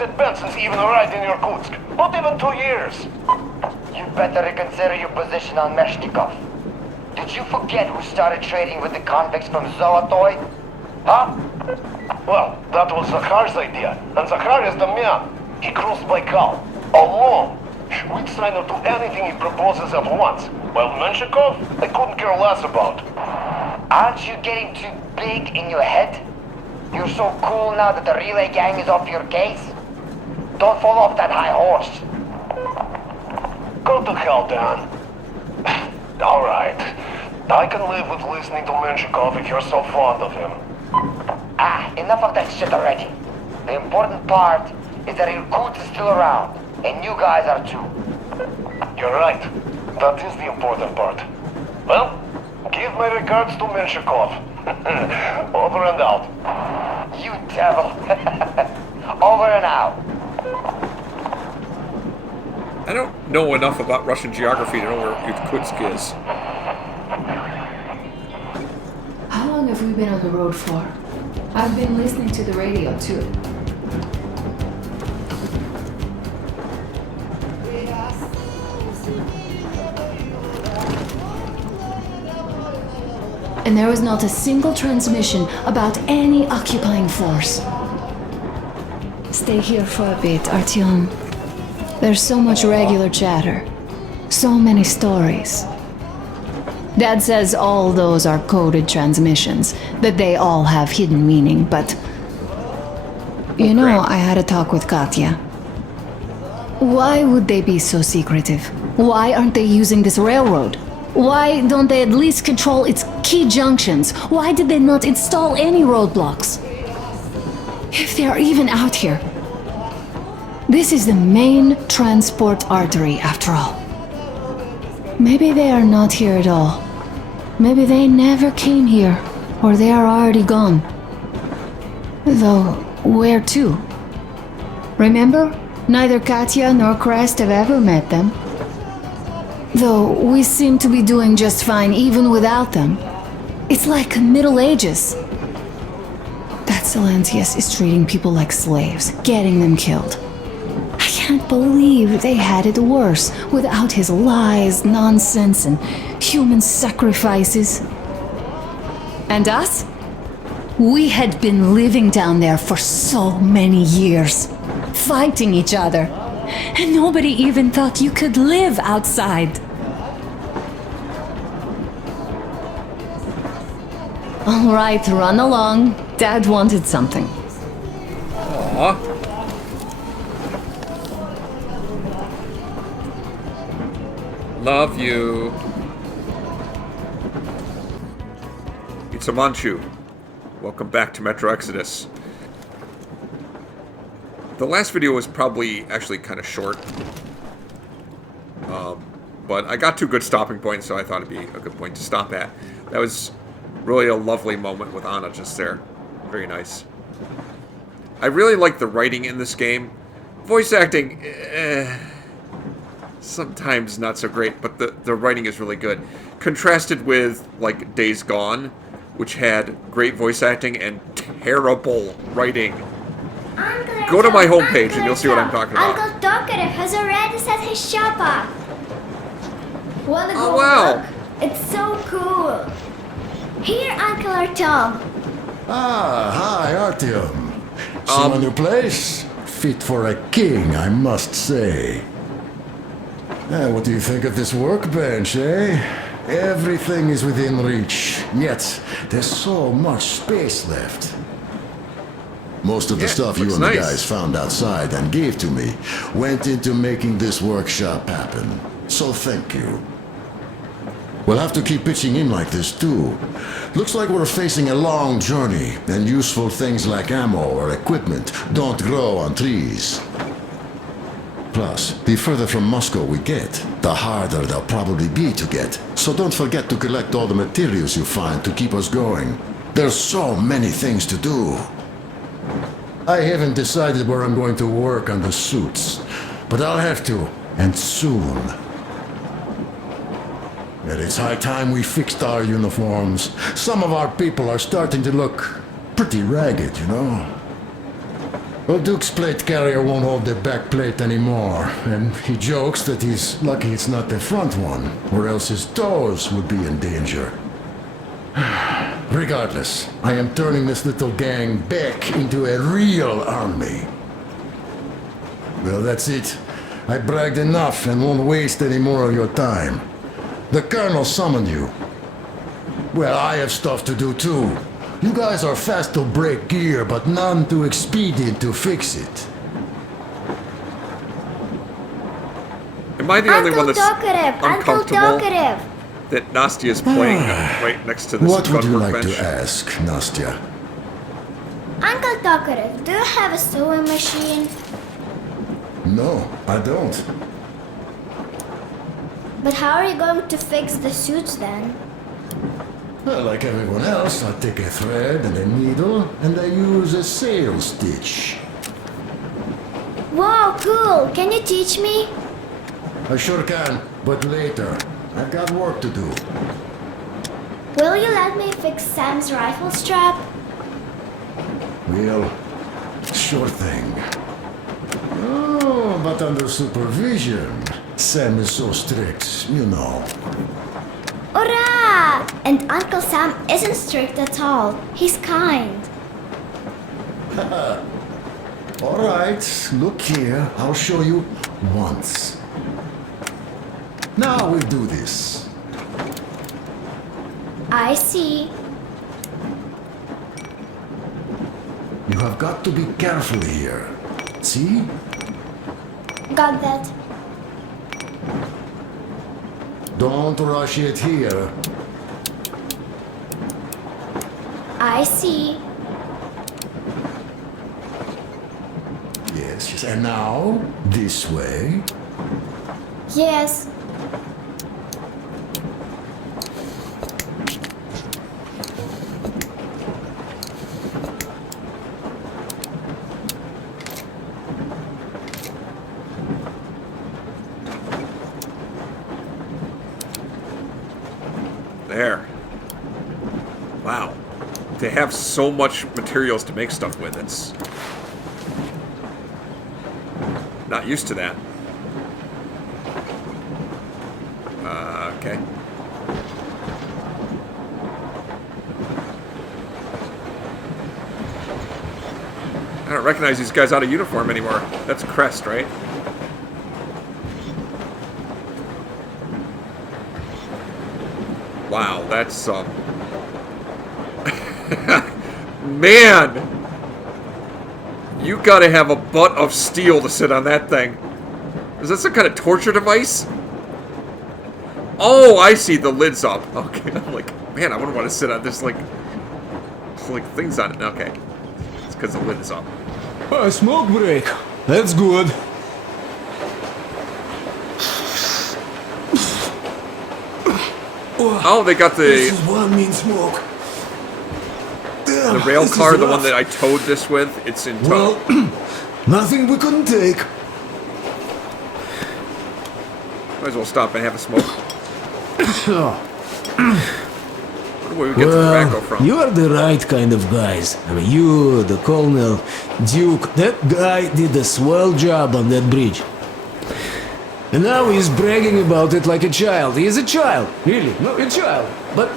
that Benson's even arrived in Irkutsk. Not even 2 years. You better reconsider your position on Meshnikov. Did you forget who started trading with the convicts from Zolotoy? Huh? Well, that was Zakhar's idea, and Zakhar is the man. He crossed Baikal, alone. We'd sign him to anything he proposes at once. While Menshikov, I couldn't care less about. Aren't you getting too big in your head? You're so cool now that the relay gang is off your case? Don't fall off that high horse. Go to hell, Dan. Alright. I can live with listening to Menshikov if you're so fond of him. Enough of that shit already. The important part is that Irkut is still around, and you guys are too. You're right. That is the important part. Well, give my regards to Menshikov. Over and out. You devil. Over and out. I don't know enough about Russian geography to know where Irkutsk is. How long have we been on the road for? I've been listening to the radio too. And there was not a single transmission about any occupying force. Stay here for a bit, Artyom. There's so much regular chatter. So many stories. Dad says all those are coded transmissions, that they all have hidden meaning, but... You know, I had a talk with Katya. Why would they be so secretive? Why aren't they using this railroad? Why don't they at least control its key junctions? Why did they not install any roadblocks? If they are even out here. This is the main transport artery, after all. Maybe they are not here at all. Maybe they never came here, or they are already gone. Though, where to? Remember? Neither Katya nor Crest have ever met them. Though we seem to be doing just fine even without them. It's like Middle Ages. That Silentius is treating people like slaves, getting them killed. I can't believe they had it worse without his lies, nonsense, and human sacrifices. And us? We had been living down there for so many years, fighting each other. And nobody even thought you could live outside. All right, run along. Dad wanted something. Aww. Love you. It's a Manchu. Welcome back to Metro Exodus. The last video was probably actually kind of short. But I got two good stopping points, so I thought it'd be a good point to stop at. That was really a lovely moment with Anna just there. Very nice. I really like the writing in this game. Voice acting, sometimes not so great, but the writing is really good. Contrasted with, like, Days Gone, which had great voice acting and terrible writing. Go to my homepage and you'll see what I'm talking about. Uncle Tokarev has already set his shop up. Wanna go wow. look? It's so cool. Here, Uncle Artyom. Ah, hi, Artyom. See my new place? Fit for a king, I must say. What do you think of this workbench, eh? Everything is within reach, yet there's so much space left. Most of the stuff you and the guys found outside and gave to me went into making this workshop happen. So thank you. We'll have to keep pitching in like this too. Looks like we're facing a long journey, and useful things like ammo or equipment don't grow on trees. Plus, the further from Moscow we get, the harder they'll probably be to get. So don't forget to collect all the materials you find to keep us going. There's so many things to do. I haven't decided where I'm going to work on the suits, but I'll have to, and soon. And it's high time we fixed our uniforms. Some of our people are starting to look pretty ragged, you know? Well, Duke's plate carrier won't hold the back plate anymore, and he jokes that he's lucky it's not the front one, or else his toes would be in danger. Regardless, I am turning this little gang back into a real army. Well, that's it. I bragged enough and won't waste any more of your time. The Colonel summoned you. Well, I have stuff to do too. You guys are fast to break gear, but none too expedient to fix it. Am I the only one Uncle that's Talkative! Uncle uncomfortable Talkative! that Nastya is playing right next to this What would gun you like workbench? to ask, Nastya? Uncle Talkative, do you have a sewing machine? No, I don't. But how are you going to fix the suits then? Well, like everyone else, I take a thread and a needle, and I use a sail stitch. Wow, cool! Can you teach me? I sure can, but later. I've got work to do. Will you let me fix Sam's rifle strap? Well, sure thing. Oh, but under supervision. Sam is so strict, you know. Hurrah! And Uncle Sam isn't strict at all. He's kind. All right, look here. I'll show you once. Now we do this. I see. You have got to be careful here. See? Got that. Don't rush it here. I see. Yes, yes. And now, this way. Yes. There. Wow. They have so much materials to make stuff with. It's not used to that. Okay. I don't recognize these guys out of uniform anymore. That's Crest, right? Wow, that's man! You gotta have a butt of steel to sit on that thing. Is that some kind of torture device? Oh, I see, the lid's up. Okay, I'm like, man, I wouldn't want to sit on this, like things on it. Okay. It's because the lid is up. A smoke break. That's good. Oh, they got This the is one mean smoke. Damn, the rail this is car, the one rough. that I towed this with. It's in tow. Well, nothing we couldn't take. Might as well stop and have a smoke. Where we get the Well, tobacco from? you are the right kind of guys. I mean, you, the Colonel, Duke, that guy did a swell job on that bridge. And now he's bragging about it like a child. He is a child, really, no, a child. But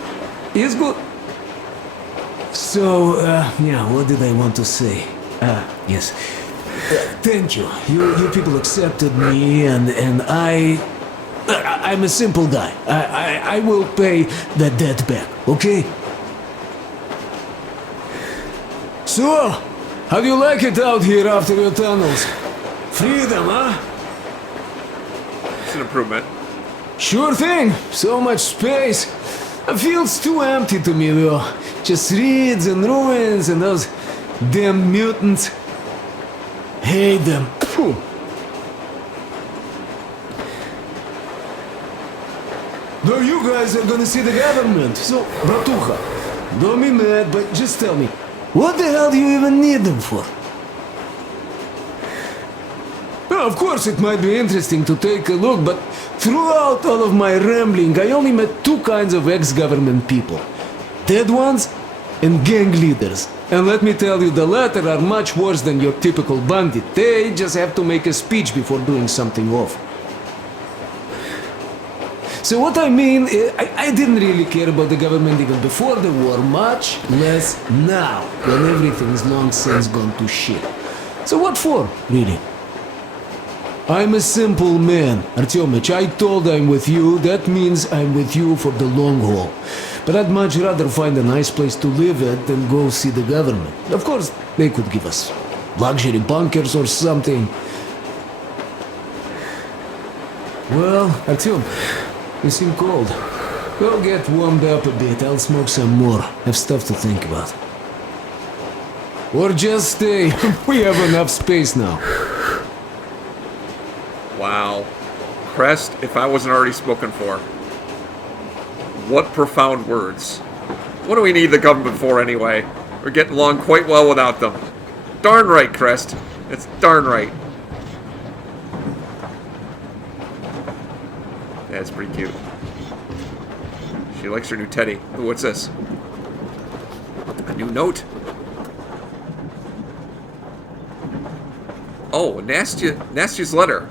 he's good. So, yeah, what did I want to say? Yes. Thank you. You people accepted me, and I'm a simple guy. I will pay that debt back, okay? So, how do you like it out here after your tunnels? Freedom, huh? It's an improvement. Sure thing. So much space. It feels too empty to me, though. Just reeds and ruins and those damn mutants. Hate them. Phew. Now you guys are gonna see the government. So, Bratuха, don't be mad, but just tell me, what the hell do you even need them for? Well, of course, it might be interesting to take a look, but throughout all of my rambling, I only met two kinds of ex-government people. Dead ones and gang leaders. And let me tell you, the latter are much worse than your typical bandit. They just have to make a speech before doing something awful. So what I mean, I didn't really care about the government even before the war, much less now, when everything's long since gone to shit. So what for, really? I'm a simple man, Artyomich. I told I'm with you, that means I'm with you for the long haul. But I'd much rather find a nice place to live at than go see the government. Of course, they could give us luxury bunkers or something. Well, Artyom, you seem cold. Go get warmed up a bit, I'll smoke some more. Have stuff to think about. Or just stay. We have enough space now. Wow. Crest, if I wasn't already spoken for. What profound words. What do we need the government for anyway? We're getting along quite well without them. Darn right, Crest. It's darn right. Yeah, it's pretty cute. She likes her new teddy. Ooh, what's this? A new note? Oh, Nasty's letter.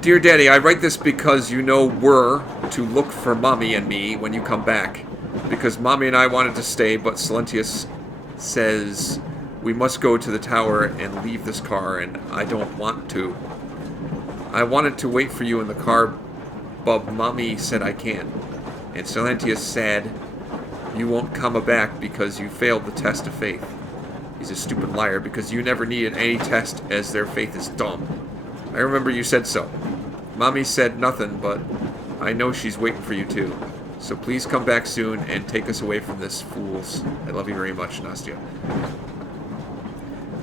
Dear Daddy, I write this because you know we're to look for Mommy and me when you come back. Because Mommy and I wanted to stay, but Silentius says we must go to the tower and leave this car, and I don't want to. I wanted to wait for you in the car, but Mommy said I can't. And Silentius said you won't come back because you failed the test of faith. He's a stupid liar because you never needed any test as their faith is dumb. I remember you said so. Mommy said nothing, but I know she's waiting for you too. So please come back soon and take us away from this fools. I love you very much, Nastya.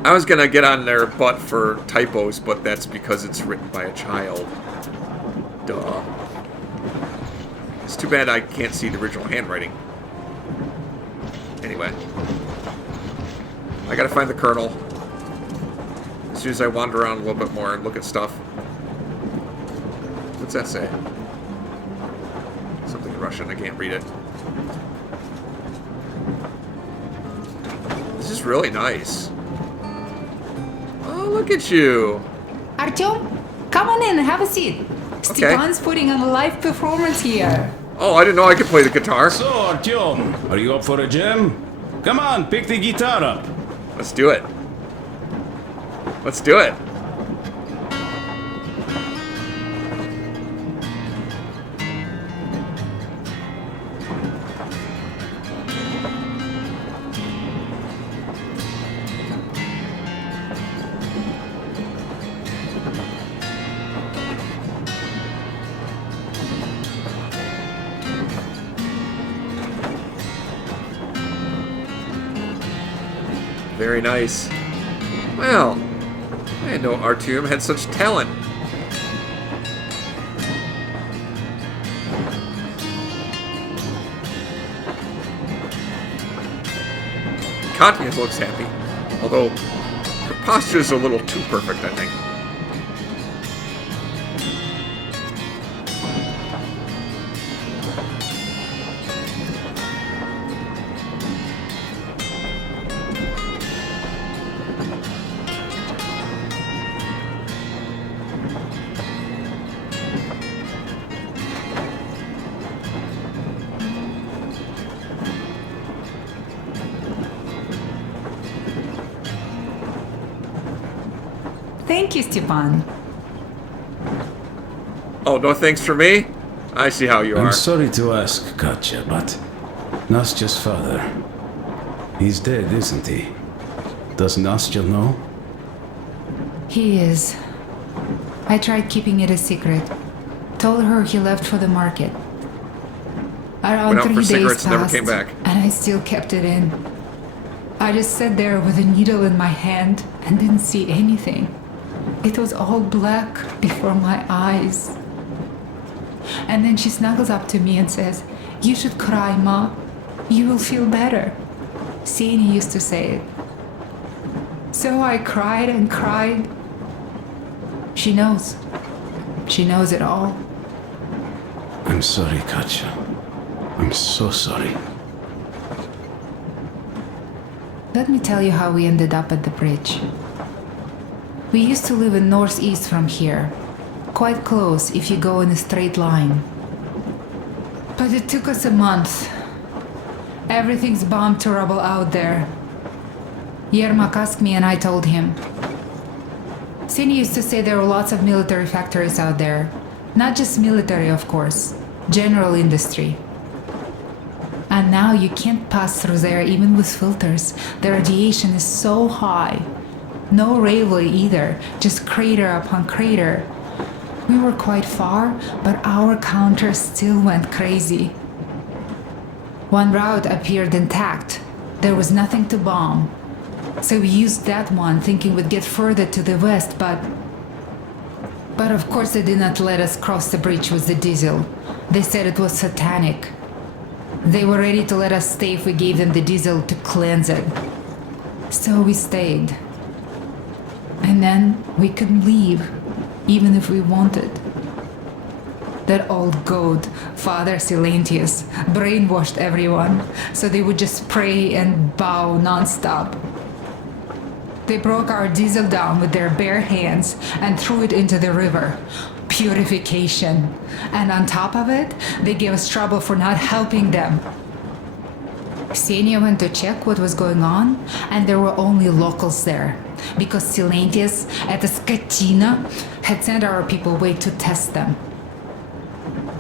I was gonna get on their butt for typos, but that's because it's written by a child. Duh. It's too bad I can't see the original handwriting. Anyway. I gotta find the Colonel. As soon as I wander around a little bit more and look at stuff. What's that say? Something in Russian, I can't read it. This is really nice. Oh, look at you. Artyom, come on in, have a seat. Stefan's putting on a live performance here. Oh, I didn't know I could play the guitar. So, Artyom, are you up for a jam? Come on, pick the guitar up. Let's do it. Let's do it. Very nice. Well, I didn't know Artyom had such talent. Katya looks happy, although her posture is a little too perfect, I think. Thank you, Stepan. Oh, no thanks for me? I see how you are. I'm sorry to ask, Katya, but Nastya's father, he's dead, isn't he? Does Nastya know? He is. I tried keeping it a secret. Told her he left for the market. Around Went out 3 for days cigarettes and never passed, came back. and I still kept it in. I just sat there with a needle in my hand and didn't see anything. It was all black before my eyes. And then she snuggles up to me and says, "You should cry, Ma. You will feel better." Sieni used to say it. So I cried and cried. She knows. She knows it all. I'm sorry, Katya. I'm so sorry. Let me tell you how we ended up at the bridge. We used to live in northeast from here, quite close if you go in a straight line. But it took us a month. Everything's bombed to rubble out there. Yermak asked me and I told him. Sini used to say there were lots of military factories out there. Not just military, of course. General industry. And now you can't pass through there even with filters. The radiation is so high. No railway either, just crater upon crater. We were quite far, but our counter still went crazy. One route appeared intact. There was nothing to bomb. So we used that one, thinking we'd get further to the west, but of course they did not let us cross the bridge with the diesel. They said it was satanic. They were ready to let us stay if we gave them the diesel to cleanse it. So we stayed. And then we couldn't leave, even if we wanted. That old goat, Father Silentius, brainwashed everyone, so they would just pray and bow non-stop. They broke our diesel down with their bare hands and threw it into the river. Purification. And on top of it, they gave us trouble for not helping them. Ksenia went to check what was going on, and there were only locals there, because Silentius at the Skatina had sent our people away to test them.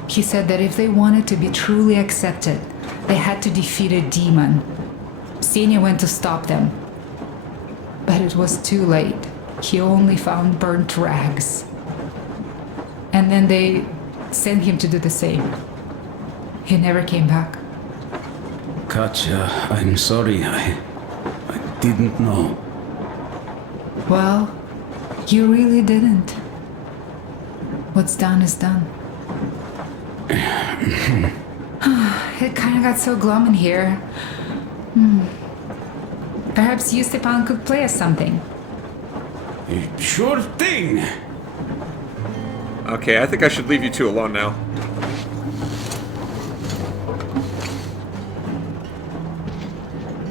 He said that if they wanted to be truly accepted, they had to defeat a demon. Ksenia went to stop them. But it was too late. He only found burnt rags. And then they sent him to do the same. He never came back. Katja, I'm sorry. I didn't know. Well, you really didn't. What's done is done. It kind of got so glum in here. Perhaps you, Stepan, could play us something. Sure thing. Okay, I think I should leave you two alone now.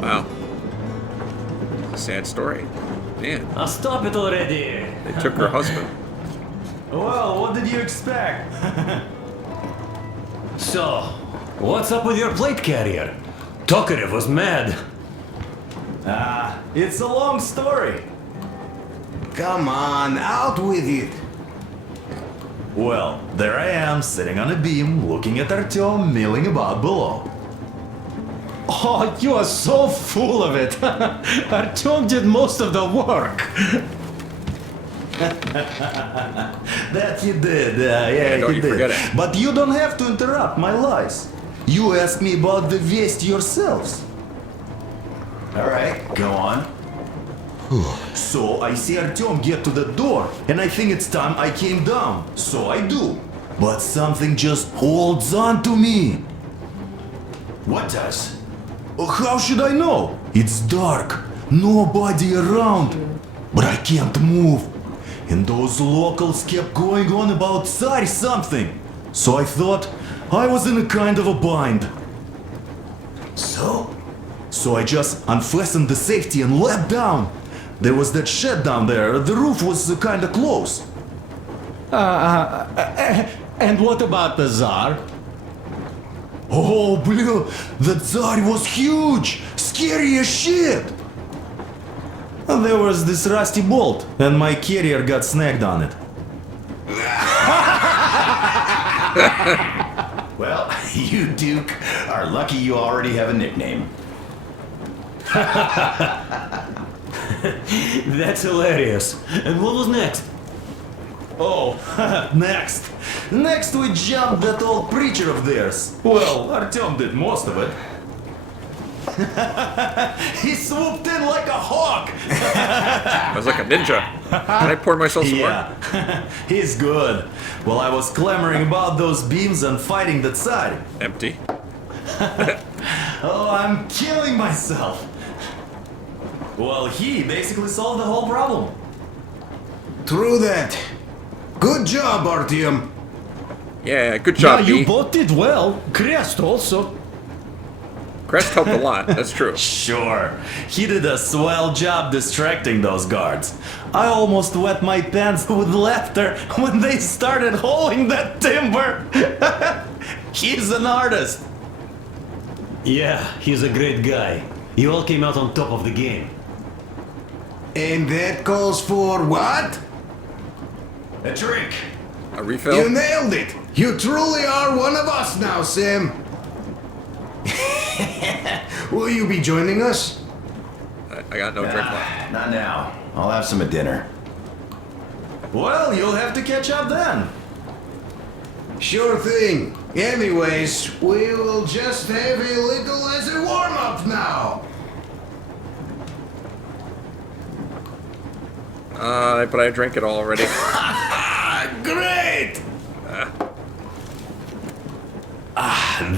Wow. Sad story. Man, Stop it already! they took her husband. Well, what did you expect? So, what's up with your plate carrier? Tokarev was mad. It's a long story. Come on, out with it. Well, there I am, sitting on a beam, looking at Artyom milling about below. Oh, you are so full of it! Artyom did most of the work! That he did, yeah, Don't he you did. forget it. But you don't have to interrupt my lies. You asked me about the Vest yourselves. Alright, go on. So I see Artyom get to the door, and I think it's time I came down. So I do. But something just holds on to me. What does? How should I know? It's dark, nobody around. But I can't move. And those locals kept going on about Tsar something. So I thought I was in a kind of a bind. So I just unfastened the safety and leapt down. There was that shed down there. The roof was kind of close. And what about the Tsar? Oh, blue, the Tsar was huge, scary as shit. And there was this rusty bolt, and my carrier got snagged on it. Well, you, Duke, are lucky you already have a nickname. That's hilarious. And what was next? Oh, next. Next we jumped that old preacher of theirs. Well, Artyom did most of it. He swooped in like a hawk. I was like a ninja. Can I pour myself some more? Yeah, he's good. Well, I was clamoring about those beams and fighting the Tsar. Empty. Oh, I'm killing myself. Well, he basically solved the whole problem. True that. Good job, Artyom. Yeah, good job, You B. both did well. Crest also. Crest helped a lot, that's true. Sure. He did a swell job distracting those guards. I almost wet my pants with laughter when they started hauling that timber. He's an artist. Yeah, he's a great guy. You all came out on top of the game. And that calls for what? A drink. A refill? You nailed it! You truly are one of us now, Sam. Will you be joining us? I got no drink left. Not now. I'll have some at dinner. Well, you'll have to catch up then. Sure thing. Anyways, we will just have a little as a warm-up now. But I drank it all already. Great!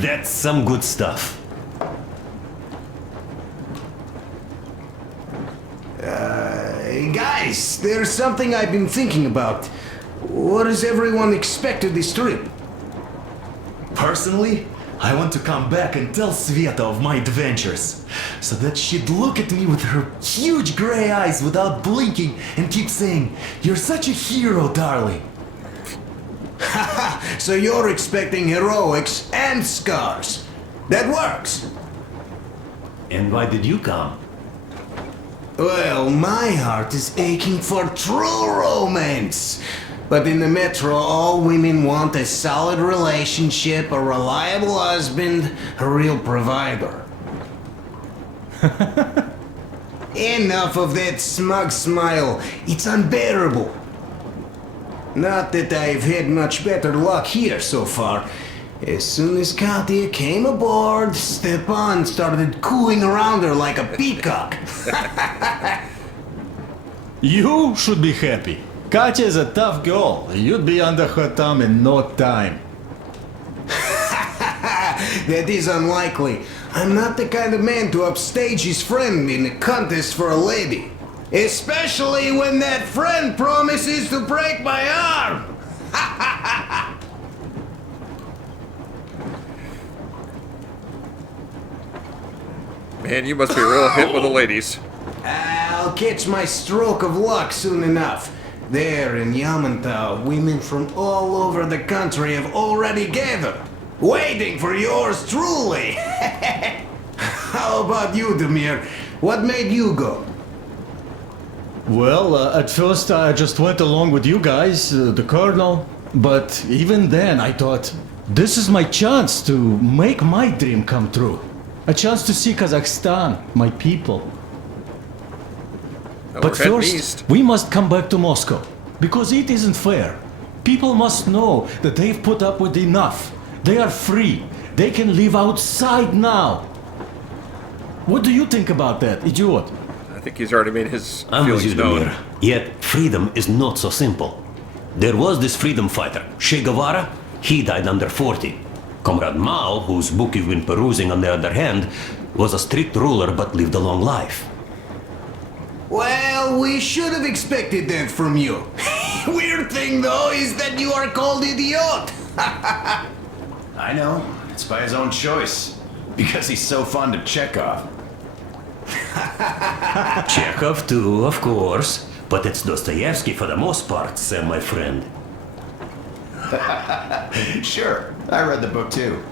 That's some good stuff. Guys, there's something I've been thinking about. What does everyone expect of this trip? Personally, I want to come back and tell Sveta of my adventures, so that she'd look at me with her huge gray eyes without blinking and keep saying, "You're such a hero, darling." So you're expecting heroics and scars. That works. And why did you come? Well, my heart is aching for true romance. But in the metro, all women want a solid relationship, a reliable husband, a real provider. Enough of that smug smile. It's unbearable. Not that I've had much better luck here so far. As soon as Katya came aboard, Stepan started cooing around her like a peacock. You should be happy. Katya is a tough girl. You'd be under her thumb in no time. That is unlikely. I'm not the kind of man to upstage his friend in a contest for a lady. Especially when that friend promises to break my arm. Man, you must be real hit with the ladies. I'll catch my stroke of luck soon enough. There in Yamantau, women from all over the country have already gathered, waiting for yours truly. How about you, Demir? What made you go? Well, at first I just went along with you guys, the colonel. But even then I thought, this is my chance to make my dream come true. A chance to see Kazakhstan, my people. But first, we must come back to Moscow, because it isn't fair. People must know that they've put up with enough. They are free. They can live outside now. What do you think about that, idiot? I think he's already made his I'm with you, feelings known. Demir. Yet freedom is not so simple. There was this freedom fighter, Che Guevara. He died under 40. Comrade Mao, whose book you've been perusing on the other hand, was a strict ruler but lived a long life. Well, we should have expected that from you. Weird thing, though, is that you are called idiot. I know. It's by his own choice. Because he's so fond of Chekhov. Chekhov too, of course. But it's Dostoevsky for the most part, Sam, my friend. Sure, I read the book too.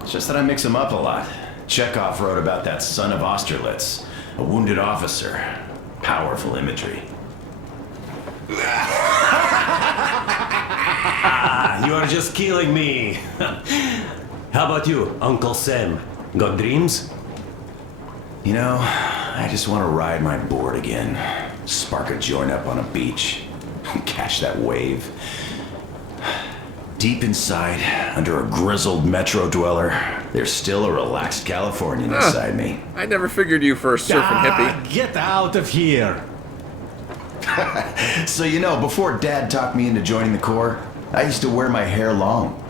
It's just that I mix them up a lot. Chekhov wrote about that son of Austerlitz, a wounded officer. Powerful imagery. You are just killing me. How about you, Uncle Sam? Got dreams? You know, I just want to ride my board again. Spark a joint up on a beach. Catch that wave. Deep inside, under a grizzled metro dweller, there's still a relaxed Californian inside me. I never figured you for a surfing hippie. Get out of here! So you know, before Dad talked me into joining the Corps, I used to wear my hair long.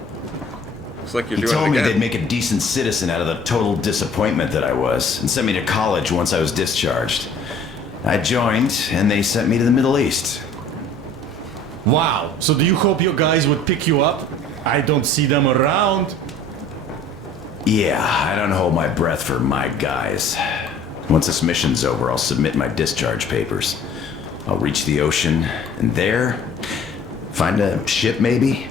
Looks like you're He doing told it me again. they'd make a decent citizen out of the total disappointment that I was, and sent me to college once I was discharged. I joined, and they sent me to the Middle East. Wow, so do you hope your guys would pick you up? I don't see them around. Yeah, I don't hold my breath for my guys. Once this mission's over, I'll submit my discharge papers. I'll reach the ocean, and there, find a ship maybe?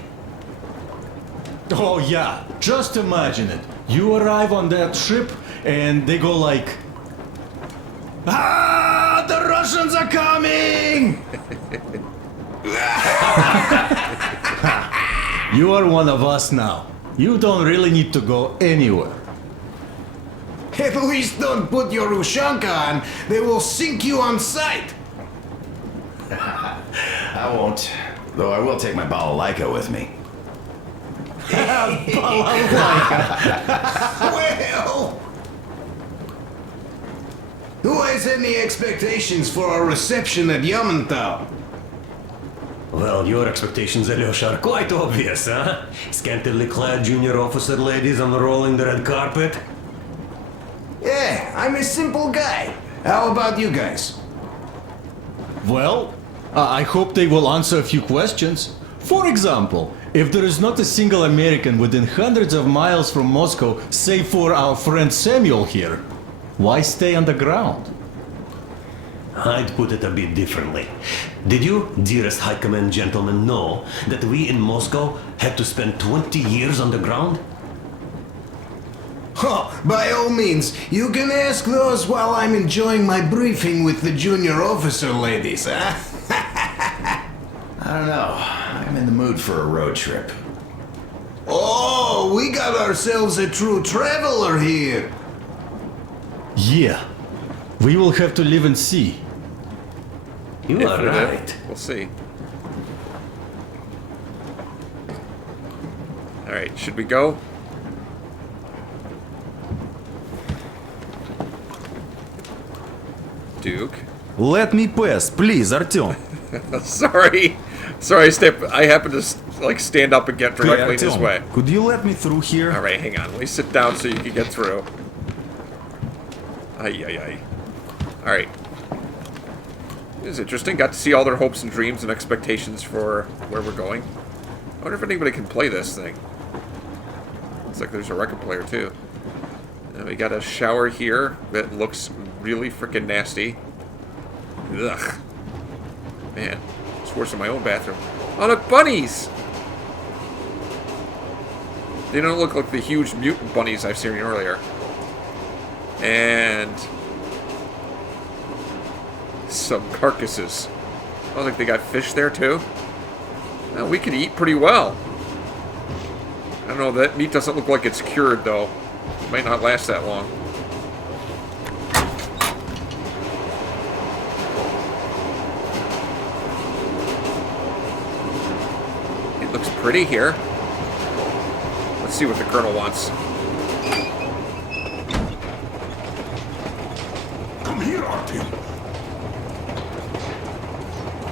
Oh yeah, just imagine it. You arrive on that ship and they go like, "Ah, the Russians are coming!" You are one of us now. You don't really need to go anywhere. At least don't put your Ushanka on. They will sink you on sight. I won't. Though I will take my balalaika with me. Well... Who has any expectations for our reception at Yamantau? Well, your expectations, Alyosha, are quite obvious, huh? Scantily clad junior officer ladies unrolling the red carpet. Yeah, I'm a simple guy. How about you guys? Well, I hope they will answer a few questions. For example, if there is not a single American within hundreds of miles from Moscow, save for our friend Samuel here, why stay on the ground? I'd put it a bit differently. Did you, dearest High Command gentlemen, know that we in Moscow had to spend 20 years on the ground? Oh, by all means, you can ask those while I'm enjoying my briefing with the junior officer ladies, huh? I don't know. I'm in the mood for a road trip. Oh, we got ourselves a true traveler here. Yeah, we will have to live and see. You If are we do, right. We'll see. Alright, should we go? Duke. Let me pass, please, Artyom. Sorry. Sorry, I happened to like stand up and get directly in his way. Could you let me through here? Alright, hang on. Let me sit down so you can get through. Ay. Alright. This is interesting. Got to see all their hopes and dreams and expectations for where we're going. I wonder if anybody can play this thing. Looks like there's a record player, too. And we got a shower here that looks really freaking nasty. Ugh. Man, it's worse than my own bathroom. Oh, look, bunnies! They don't look like the huge mutant bunnies I've seen earlier. And some carcasses. Oh, like they got fish there too. Now, we could eat pretty well. I don't know, that meat doesn't look like it's cured though. It might not last that long. It looks pretty here. Let's see what the colonel wants. Come here, Artyom.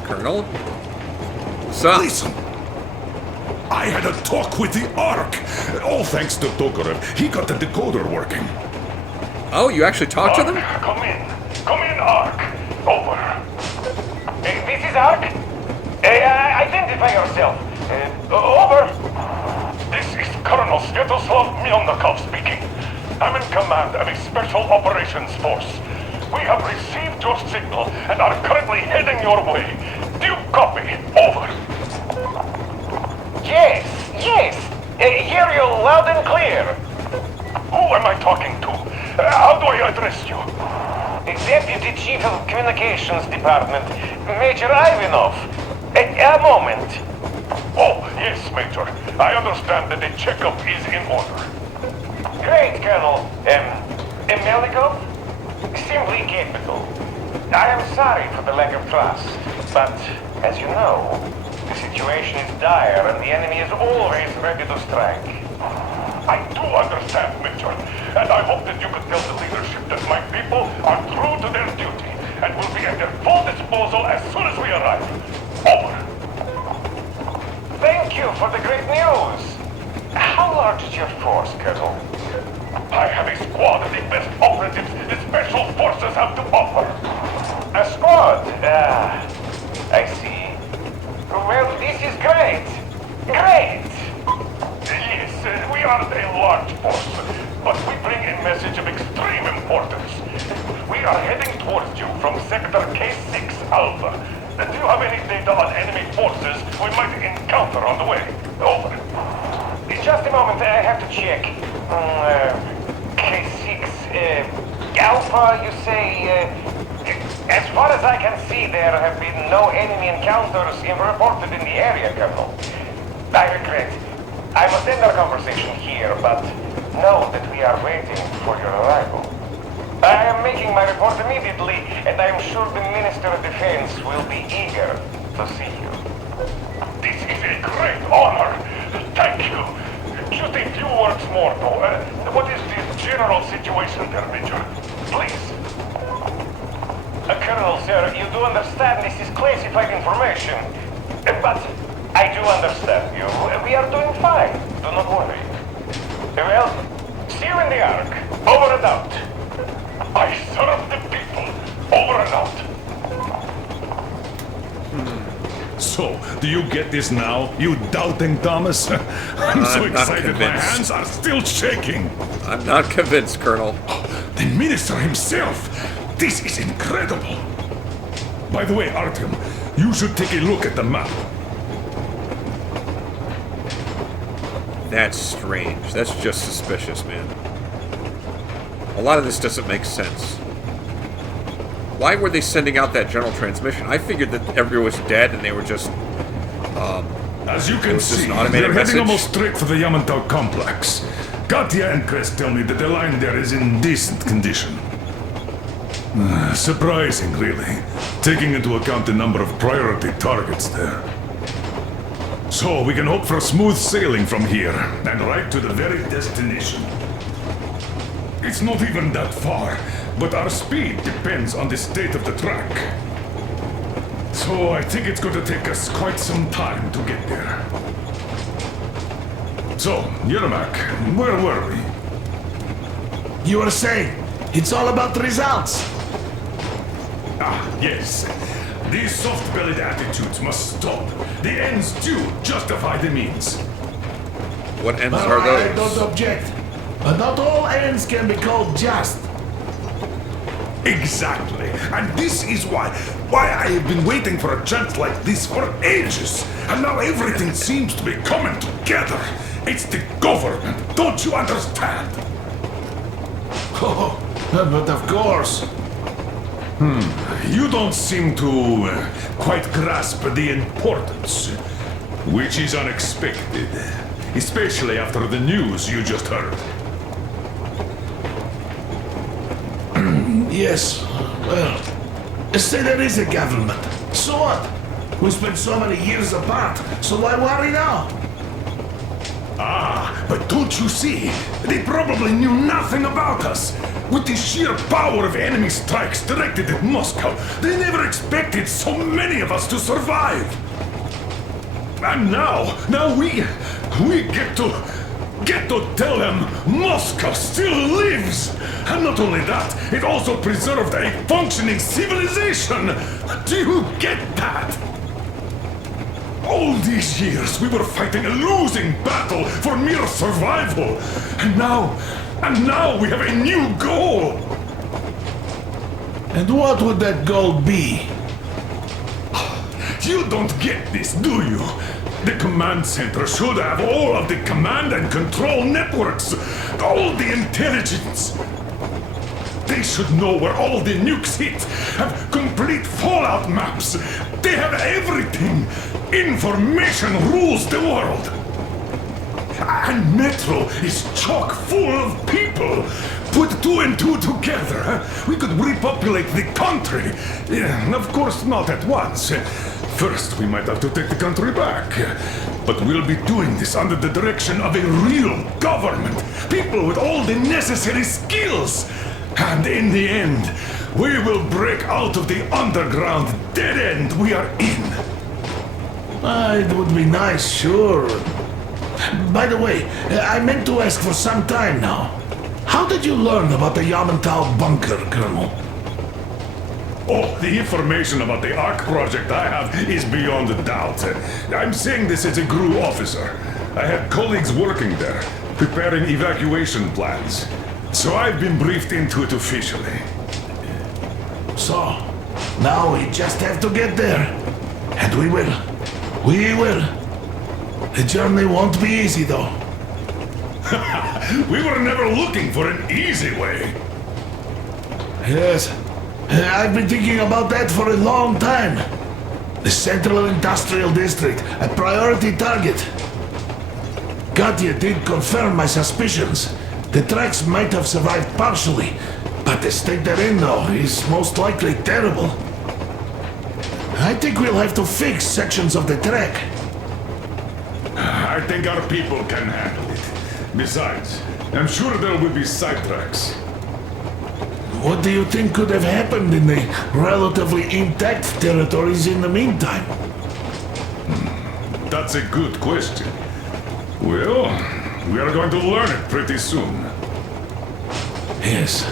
Colonel? What's up? Listen. I had a talk with the Ark. All thanks to Tokarev. He got the decoder working. Oh, you actually talked to them? Come in. Come in, Ark. Over. This is Ark. Identify yourself. Over. This is Colonel Sviatoslav Melnikov speaking. I'm in command of a special operations force. We have received your signal and are currently heading your way. Do you copy? Over. Yes. Hear you loud and clear. Who am I talking to? How do I address you? Deputy Chief of Communications Department, Major Ivanov. A moment. Oh, yes, Major. I understand that the checkup is in order. Great, Colonel. Melikov? Simply capital. I am sorry for the lack of trust, but as you know, the situation is dire and the enemy is always ready to strike. I do understand, Major, and I hope that you could tell the leadership that my people are true to their duty and will be at their full disposal as soon as we arrive. Over. Thank you for the great news. How large is your force, Colonel? I have a squad of the best operatives the special forces have to offer. A squad? I see. Well, this is great. Great! Yes, we are a large force. reporters. We are heading towards you from Sector K6 Alpha. Do you have any data on enemy forces we might encounter on the way? Over. In just a moment, I have to check. K6, Alpha, you say? As far as I can see, there have been no enemy encounters reported in the area, Colonel. I regret. I must end our conversation here, but know that we are waiting for your arrival. I am making my report immediately, and I am sure the Minister of Defense will be eager to see you. This is a great honor. Thank you. Just a few words more, though. What is the general situation there, Major? Please. Colonel, sir, you do understand this is classified information. But I do understand you. We are doing fine. Do not worry. Well, see you in the Ark. Over and out. I serve the people. Over and out. So, do you get this now, you doubting Thomas? I'm so excited my hands are still shaking. I'm not convinced, Colonel. The Minister himself! This is incredible! By the way, Artyom, you should take a look at the map. That's strange. That's just suspicious, man. A lot of this doesn't make sense. Why were they sending out that general transmission? I figured that everyone was dead and they were just, as you can see, they're heading almost straight for the Yamantau complex. Katya and Crest tell me that the line there is in decent condition. Surprising, really, taking into account the number of priority targets there. So we can hope for smooth sailing from here, and right to the very destination. It's not even that far, but our speed depends on the state of the track. So I think it's going to take us quite some time to get there. So, Yermak, where were we? You were saying, it's all about results. Ah, yes. These soft-bellied attitudes must stop. The ends do justify the means. What ends are those? I don't object. But not all ends can be called just. Exactly. And this is why I have been waiting for a chance like this for ages. And now everything seems to be coming together. It's the government. Don't you understand? Oh, but of course. You don't seem to quite grasp the importance, which is unexpected, especially after the news you just heard. Yes, well, say there is a government. So what? We spent so many years apart, so why worry now? Ah, but don't you see? They probably knew nothing about us. With the sheer power of enemy strikes directed at Moscow, they never expected so many of us to survive. And now we get to tell them Moscow still lives. And not only that, it also preserved a functioning civilization. Do you get that? All these years we were fighting a losing battle for mere survival. And now we have a new goal. And what would that goal be? You don't get this, do you? The command center should have all of the command and control networks, all the intelligence. They should know where all the nukes hit, have complete fallout maps. They have everything. Information rules the world. And Metro is chock full of people. Put two and two together, we could repopulate the country. Of course, not at once. First, we might have to take the country back. But we'll be doing this under the direction of a real government. People with all the necessary skills. And in the end, we will break out of the underground dead end we are in. It would be nice, sure. By the way, I meant to ask for some time now. How did you learn about the Yamantau bunker, Colonel? Oh, the information about the Ark project I have is beyond a doubt. I'm saying this as a GRU officer. I had colleagues working there, preparing evacuation plans. So I've been briefed into it officially. So, now we just have to get there. And we will. We will. The journey won't be easy, though. We were never looking for an easy way. Yes. I've been thinking about that for a long time. The Central Industrial District, a priority target. Katya did confirm my suspicions. The tracks might have survived partially, but the state they're in now is most likely terrible. I think we'll have to fix sections of the track. I think our people can handle it. Besides, I'm sure there will be sidetracks. What do you think could have happened in the relatively intact territories in the meantime? That's a good question. Well, we are going to learn it pretty soon. Yes.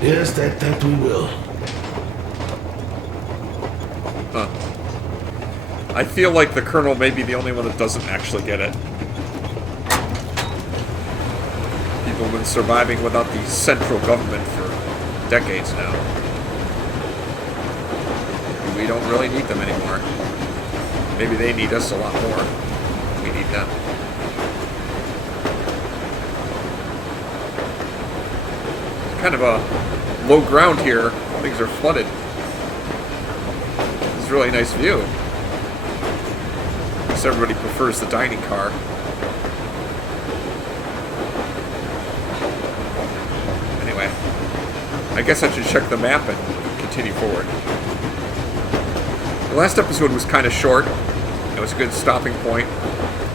Yes, that we will. Huh. I feel like the Colonel may be the only one that doesn't actually get it. People have been surviving without the central government for decades now. We don't really need them anymore. Maybe they need us a lot more. We need them. It's kind of a low ground here. Things are flooded. It's a really nice view. I guess everybody prefers the dining car. Anyway, I guess I should check the map and continue forward. The last episode was kind of short. It was a good stopping point.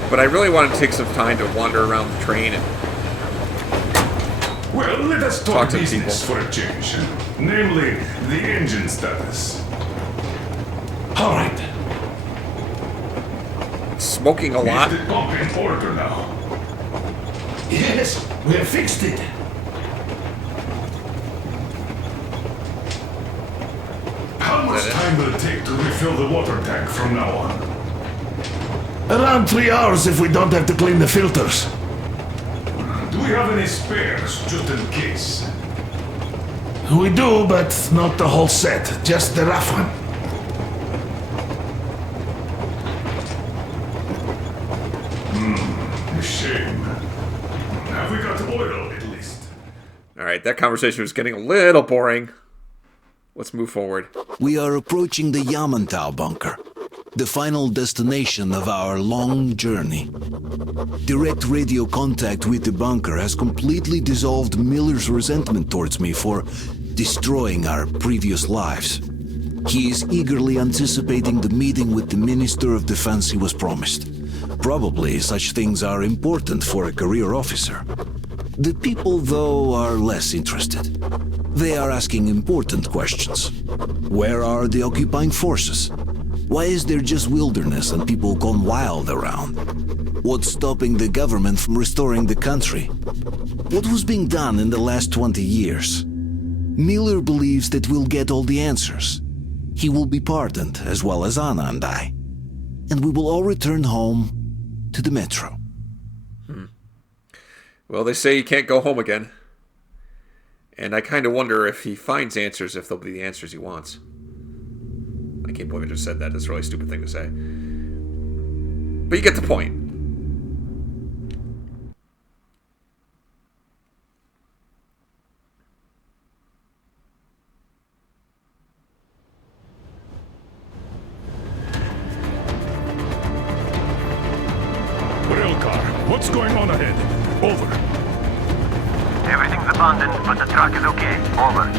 But I really wanted to take some time to wander around the train and well, let us talk to business for a change. Namely, the engine status. All right. Smoking a lot. Is the pump in order now? Yes, we have fixed it. How much time will it take to refill the water tank from now on? Around 3 hours if we don't have to clean the filters. Do we have any spares, just in case? We do, but not the whole set, just the rough one. A shame. Have we got oil, at least? Alright, that conversation was getting a little boring. Let's move forward. We are approaching the Yamantau bunker, the final destination of our long journey. Direct radio contact with the bunker has completely dissolved Miller's resentment towards me for destroying our previous lives. He is eagerly anticipating the meeting with the Minister of Defense he was promised. Probably such things are important for a career officer. The people, though, are less interested. They are asking important questions. Where are the occupying forces? Why is there just wilderness and people gone wild around? What's stopping the government from restoring the country? What was being done in the last 20 years? Miller believes that we'll get all the answers. He will be pardoned, as well as Anna and I. And we will all return home to the metro. Well, they say you can't go home again. And I kind of wonder if he finds answers, if they'll be the answers he wants. I can't believe I just said that. That's a really stupid thing to say. But you get the point. Rail car, what's going on ahead? Over. Everything's abandoned, but the truck is okay. Over.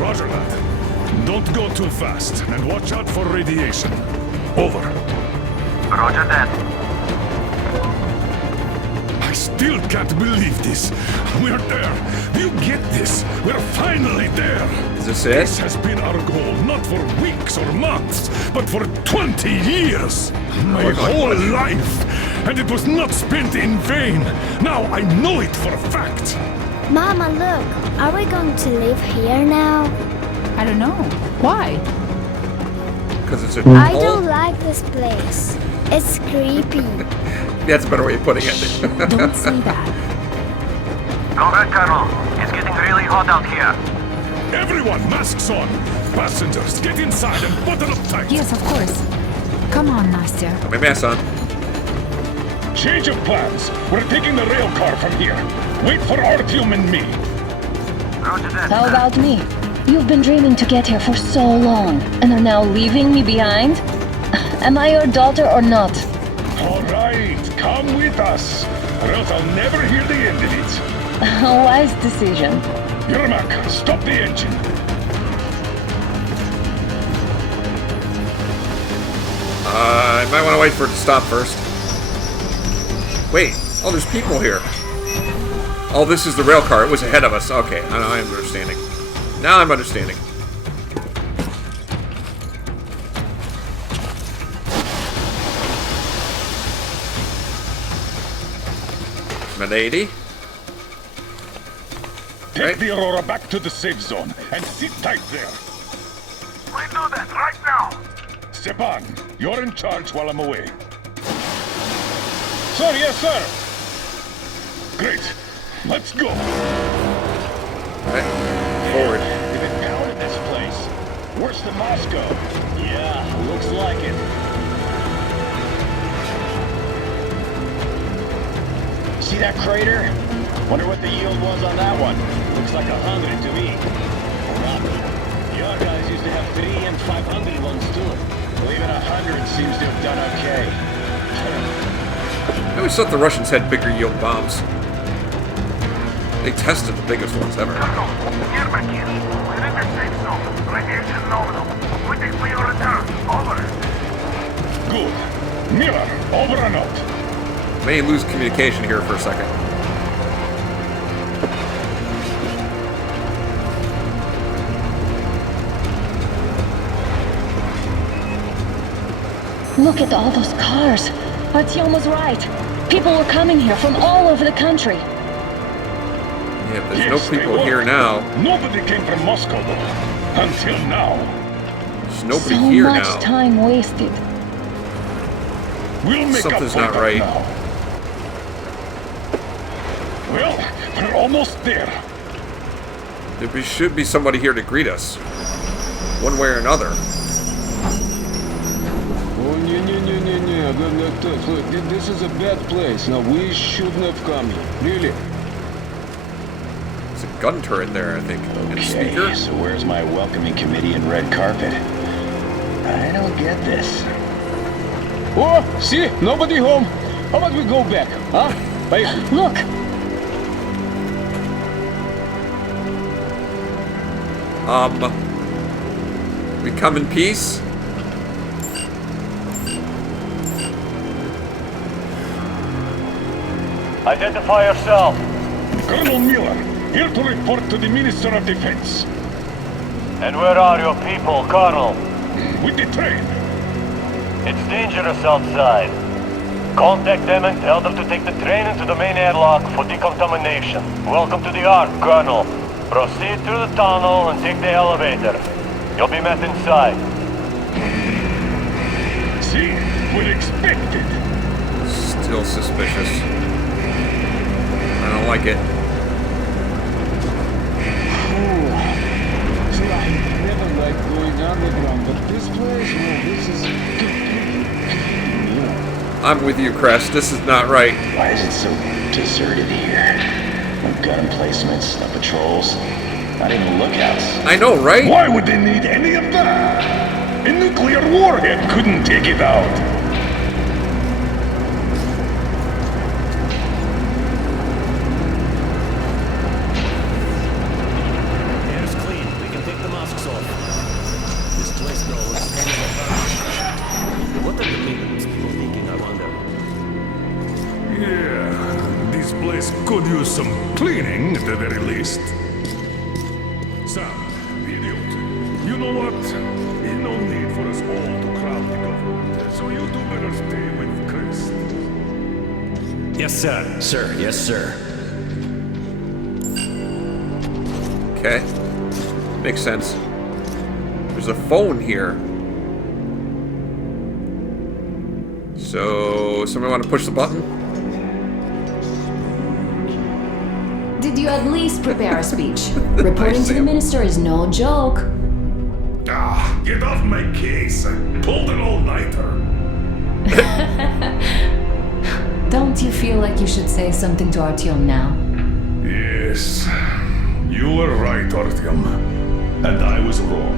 Roger that. Don't go too fast, and watch out for radiation. Over. Roger that. I still can't believe this. We're there. Do you get this? We're finally there. Is this it? This has been our goal, not for weeks or months, but for 20 years. My whole life. And it was not spent in vain. Now I know it for a fact. Mama, look. Are we going to live here now? I don't know. Why? Because it's a I don't like this place. It's creepy. That's a better way of putting it. Don't say that. Go ahead, Colonel. It's getting really hot out here. Everyone, masks on! Passengers, get inside and button up tight! Yes, of course. Come on, Nastya. Got my mask on. Change of plans. We're taking the rail car from here. Wait for Artyom and me. Roger that. How about me? You've been dreaming to get here for so long, and are now leaving me behind? Am I your daughter or not? All right, come with us, or else I'll never hear the end of it. A wise decision. Yermak, stop the engine. I might want to wait for it to stop first. Wait. Oh, there's people here. Oh, this is the rail car. It was ahead of us. Okay, I'm understanding. Now I'm understanding. Milady? Take the Aurora back to the safe zone and sit tight there. We do that right now. Stepan, you're in charge while I'm away. Sir, yes, sir. Great. Let's go. Right. Forward. They've been pounding this place. Worse than Moscow. Yeah, looks like it. See that crater? Wonder what the yield was on that one. Looks like 100 to me. Robbie, your guys used to have 3 and 500 ones too. Believe it, 100 seems to have done okay. I always thought the Russians had bigger yield bombs. They tested the biggest ones ever. We're in the safe zone. Radiation nominal. Waiting for your return. Over. Good. Miller, over and out. May lose communication here for a second. Look at all those cars. Artyom was right. People were coming here from all over the country. Yeah, there's no people here now. Nobody came from Moscow, though. Until now. There's nobody so here much now. time wasted. We'll make Something's up not for right. that now. Well, we're almost there. There should be somebody here to greet us. One way or another. Oh, look, this is a bad place. Now, we shouldn't have come here. Really. There's a gun turret there, I think. And a speaker. Okay, so where's my welcoming committee and red carpet? I don't get this. Oh, see? Nobody home. How about we go back, huh? Bye. Look! We come in peace? Identify yourself. Colonel Miller, here to report to the Minister of Defense. And where are your people, Colonel? With the train. It's dangerous outside. Contact them and tell them to take the train into the main airlock for decontamination. Welcome to the Ark, Colonel. Proceed through the tunnel and take the elevator. You'll be met inside. See, we're expected. Still suspicious. I don't like it. See, I never liked going underground, but this place, this is completely new. I'm with you, Crest. This is not right. Why is it so deserted here? No gun emplacements, no patrols, not even lookouts. I know, right? Why would they need any of that? A nuclear warhead couldn't take it out. Air's clean. We can take the masks off. This place, bro, looks kind of a... What are the maintenance people thinking, I wonder? Yeah, this place could use some cleaning at the very least. Sam, idiot, you know what? There's no need for us all to crowd the government, so you two better stay with Chris. Yes, sir. Sir, yes, sir. Okay. Makes sense. There's a phone here. So, somebody want to push the button? Did you you at least prepare a speech. Reporting to the minister is no joke. Ah, get off my case. I pulled an all-nighter. Don't you feel like you should say something to Artyom now? Yes, you were right, Artyom. And I was wrong.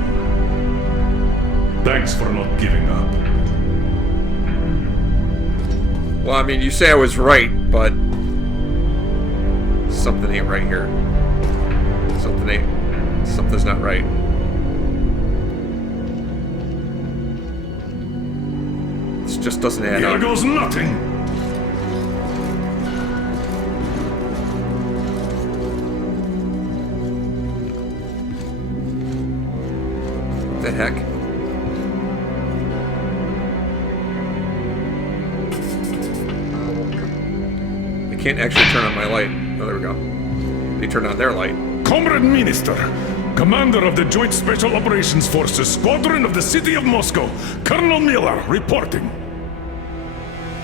Thanks for not giving up. Well, I mean, you say I was right, but something ain't right here. Something's not right. This just doesn't add up. Here goes nothing. What the heck? I can't actually turn on my light. Oh, there we go. They turned on their light. Comrade Minister, Commander of the Joint Special Operations Forces, Squadron of the City of Moscow, Colonel Miller, reporting.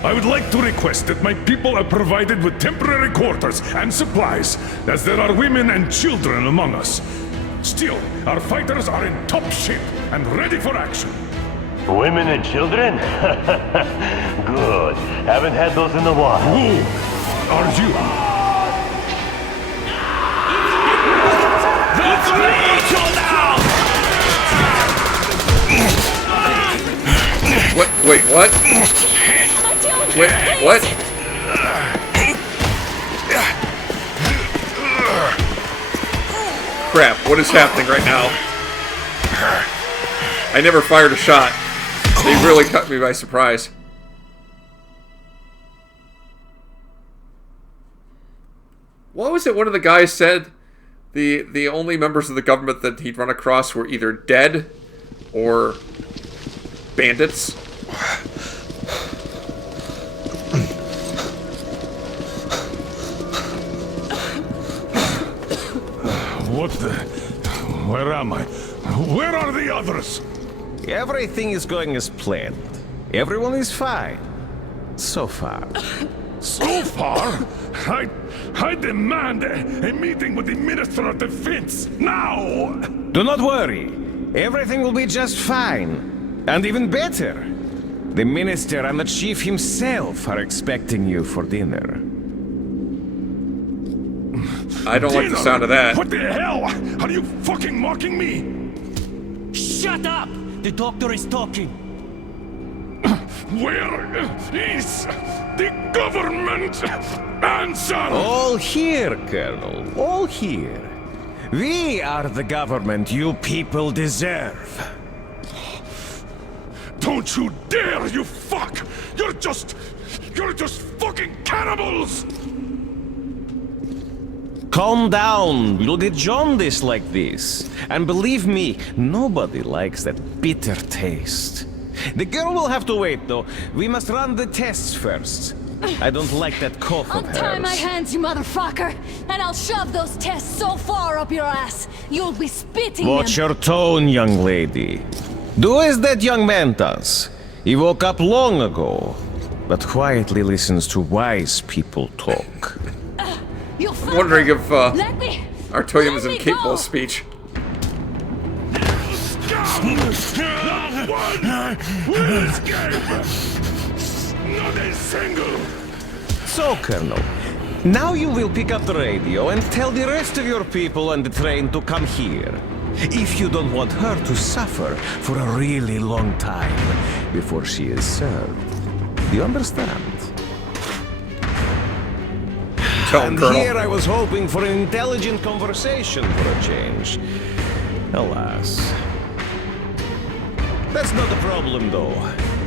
I would like to request that my people are provided with temporary quarters and supplies, as there are women and children among us. Still, our fighters are in top shape and ready for action. Women and children? Good. Haven't had those in a while. Who are you? What? Wait, what? Wait, what? Crap, what is happening right now? I never fired a shot. They really cut me by surprise. What was it one of the guys said? The only members of the government that he'd run across were either dead or bandits. What the... Where am I? Where are the others? Everything is going as planned. Everyone is fine. So far. So far? I demand a meeting with the Minister of Defense, now! Do not worry. Everything will be just fine. And even better. The Minister and the Chief himself are expecting you for dinner. I don't like the sound of that. What the hell? Are you fucking mocking me? Shut up! The doctor is talking. Where is the government answer? All here, Colonel. All here. We are the government you people deserve. Don't you dare, you fuck! You're just fucking cannibals! Calm down. You'll get jaundice like this. And believe me, nobody likes that bitter taste. The girl will have to wait, though. We must run the tests first. I don't like that cough of hers. Untie my hands, you motherfucker, and I'll shove those tests so far up your ass, you'll be spitting Watch them. your tone, young lady. Do as that young man does. He woke up long ago, but quietly listens to wise people talk. I'm wondering if Artyom is incapable of speech. Not a single! So, Colonel, now you will pick up the radio and tell the rest of your people on the train to come here. If you don't want her to suffer for a really long time before she is served. Do you understand? And here I was hoping for an intelligent conversation for a change. Alas. That's not a problem, though,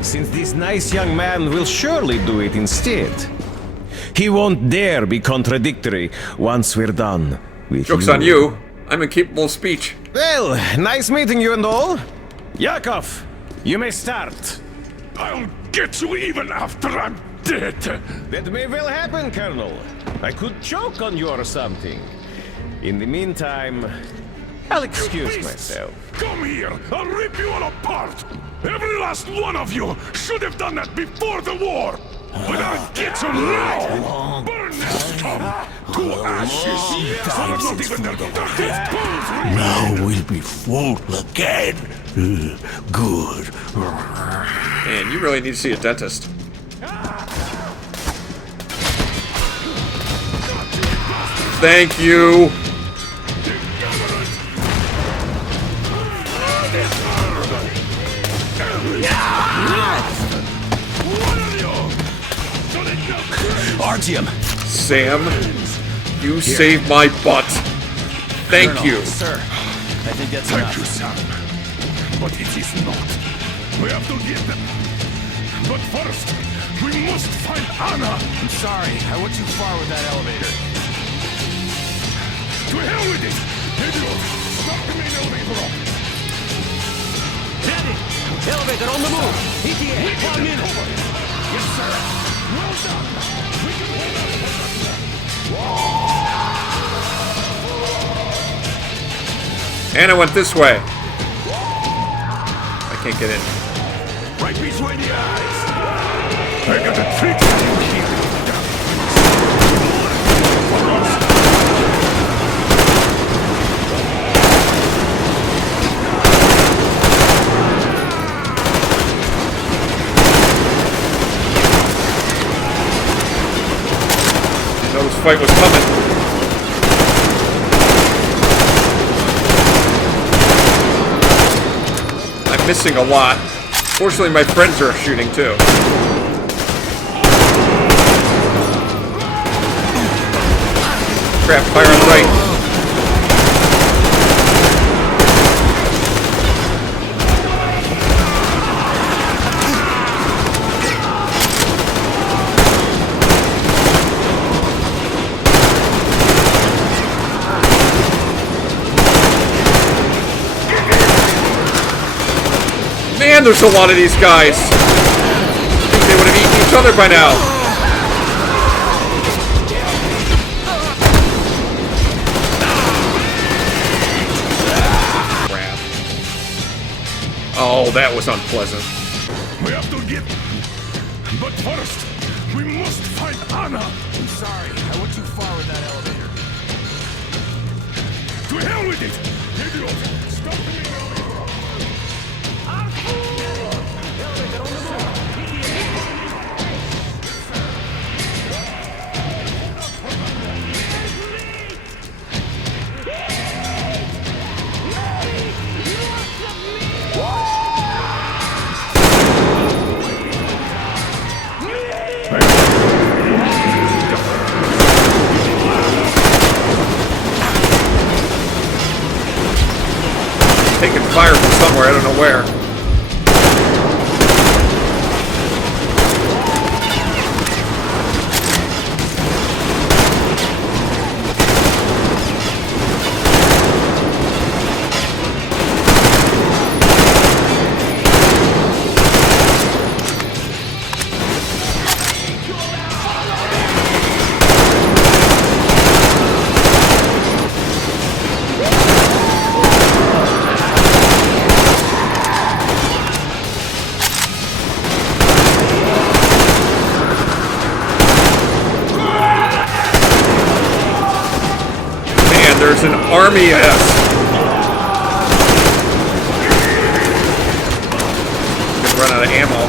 since this nice young man will surely do it instead. He won't dare be contradictory once we're done with Joke's on you. I'm incapable of speech. Well, nice meeting you and all. Yakov, you may start. I'll get you even after I'm dead. That may well happen, Colonel. I could choke on you or something. In the meantime, I'll excuse myself. Come here! I'll rip you all apart! Every last one of you should have done that before the war! But I'll get you now! Burn To ashes. Some of not even their dirtiest bones remain. Now we'll be full again. Good. Man, you really need to see a dentist. Thank you. Artyom! Sam, you saved my butt. Thank Colonel, you. Sir, I think that's Thank enough. you, Sam. But it is not. We have to get them. But first, we must find Anna. I'm sorry, I went too far with that elevator. To hell with it! Idiot! Stop the main elevator up! Daddy! Elevator on the move! ETA, 1 minute! Yes, sir! Well done! We can hold up! Anna went this way. I can't get in. Right between the eyes! I got a trick for you here! This fight was coming. I'm missing a lot. Fortunately, my friends are shooting too. Crap, fire on the right. Man, there's a lot of these guys. I think they would have eaten each other by now. Crap. Oh, that was unpleasant. We have to get... But first, we must find Anna! I'm sorry, I went too far with that elevator. To hell with it! Idiot! Stop the main elevator! Taking fire from somewhere, I don't know where. There's an army of us. Gonna run out of ammo.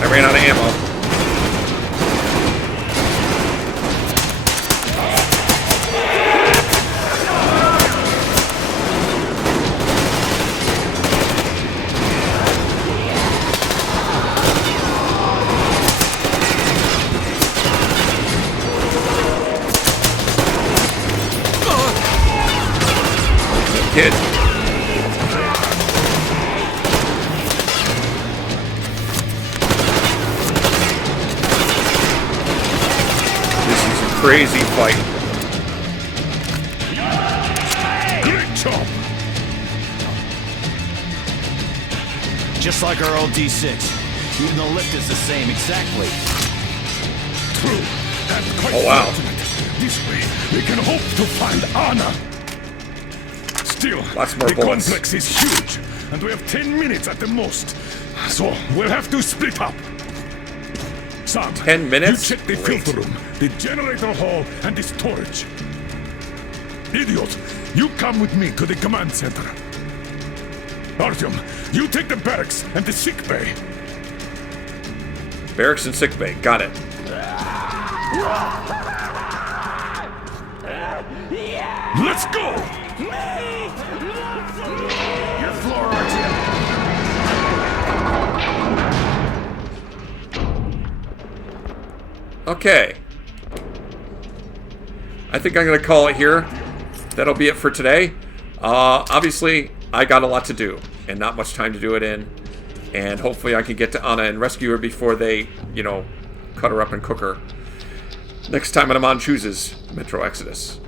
I ran out of ammo. Kid. This is a crazy fight. Great job! Just like our old D6. Even the lift is the same, exactly. True. That's quite Oh, wow. fortunate. This way, we can hope to find Anna. Still, lots more the bullets. complex is huge, and we have 10 minutes at the most. So, we'll have to split up. Son, 10 minutes? You check the filter room, the generator hall, and the storage. Idiot, you come with me to the command center. Artyom, you take the barracks and the sick bay. Barracks and sick bay. Got it. Let's go! Your floor, Artyom. Okay. I think I'm going to call it here. That'll be it for today. Obviously, I got a lot to do and not much time to do it in. And hopefully I can get to Anna and rescue her before they, cut her up and cook her. Next time on Amon Chooses Metro Exodus.